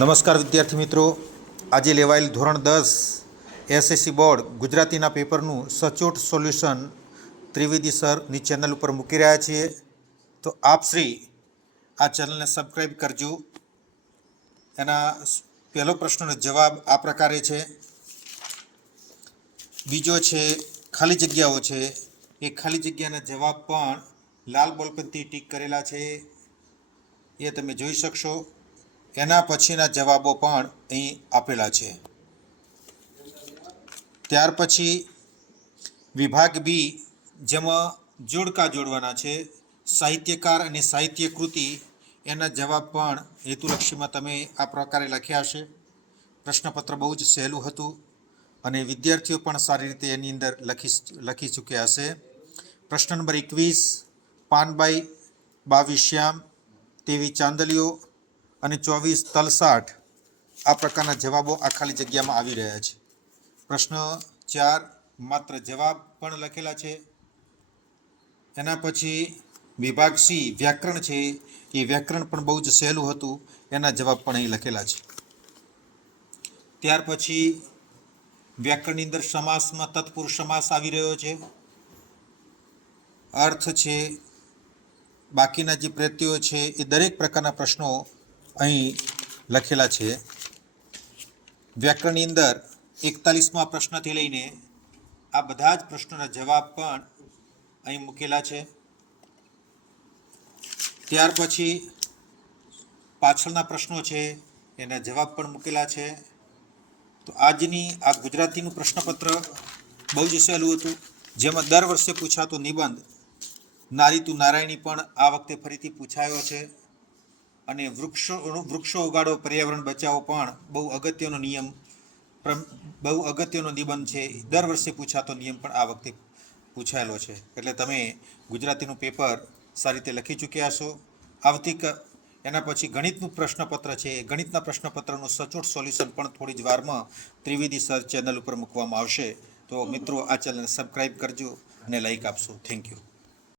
નમસ્કાર વિદ્યાર્થી મિત્રો, આજે લેવાયેલ ધોરણ 10 એસએસસી બોર્ડ ગુજરાતીના પેપરનું સચોટ સોલ્યુશન ત્રિવેદી સરની ચેનલ ઉપર મૂકી રહ્યા છીએ. તો આપ શ્રી આ ચેનલને સબસ્ક્રાઈબ કરજો. એના પહેલો પ્રશ્નનો જવાબ આ પ્રકારે છે. બીજો છે ખાલી જગ્યાઓ છે. એ ખાલી જગ્યાના જવાબ પણ લાલ બોલપેનથી ટીક કરેલા છે, એ તમે જોઈ શકશો. એના પછીના જવાબો પણ અહીં આપેલા છે. ત્યાર પછી વિભાગ બી, જેમાં જોડકા જોડવાના છે, સાહિત્યકાર અને સાહિત્ય કૃતિ, એના જવાબ પણ હેતુલક્ષીમાં તમે આ પ્રકારે લખ્યા હશે. પ્રશ્નપત્ર બહુ જ સહેલું હતું અને વિદ્યાર્થીઓ પણ સારી રીતે એની અંદર લખી ચૂક્યા હશે. પ્રશ્ન નંબર 21, પાનબાઈ 22 શ્યામ, 23 ચાંદલીઓ અને 24 તલસાટ, આ પ્રકારના જવાબો આ ખાલી જગ્યામાં આવી રહ્યા છે. પ્રશ્ન 4, માત્ર જવાબ પણ લખેલા છે. એના પછી વિભાગ સી વ્યાકરણ છે, એ વ્યાકરણ પણ બહુ જ સહેલું હતું, એના જવાબ પણ અહીં લખેલા છે. ત્યાર પછી વ્યાકરણની અંદર સમાસમાં તત્પુરુષ સમાસ આવી રહ્યો છે, અર્થ છે, બાકીના જે પ્રત્યયો છે, એ દરેક પ્રકારના પ્રશ્નો અહીં લખેલા છે. વ્યાકરણની અંદર 41મા પ્રશ્નથી લઈને આ બધા જ પ્રશ્નોના જવાબ પણ અહીં મૂકેલા છે. ત્યાર પછી પાછળના પ્રશ્નો છે, એના જવાબ પણ મૂકેલા છે. તો આજની આ ગુજરાતીનું પ્રશ્નપત્ર બહુ જ સહેલું હતું, જેમાં દર વર્ષે પૂછાતો નિબંધ નારી તું નારાયણી પણ આ વખતે ફરીથી પૂછાયો છે. અને વૃક્ષો ઉગાડો પર્યાવરણ બચાવો પણ બહુ અગત્યનો નિબંધ છે. દર વર્ષે પૂછાતો નિયમ પણ આ વખતે પૂછાયેલો છે. એટલે તમે ગુજરાતીનું પેપર સારી રીતે લખી ચૂક્યા છો. એના પછી ગણિતનું પ્રશ્નપત્ર છે, ગણિતના પ્રશ્નપત્રનું સચોટ સોલ્યુશન પણ થોડી જ વારમાં ત્રિવેદી સર ચેનલ ઉપર મૂકવામાં આવશે. તો મિત્રો, આ ચેનલને સબસ્ક્રાઈબ કરજો અને લાઈક આપશો. Thank you.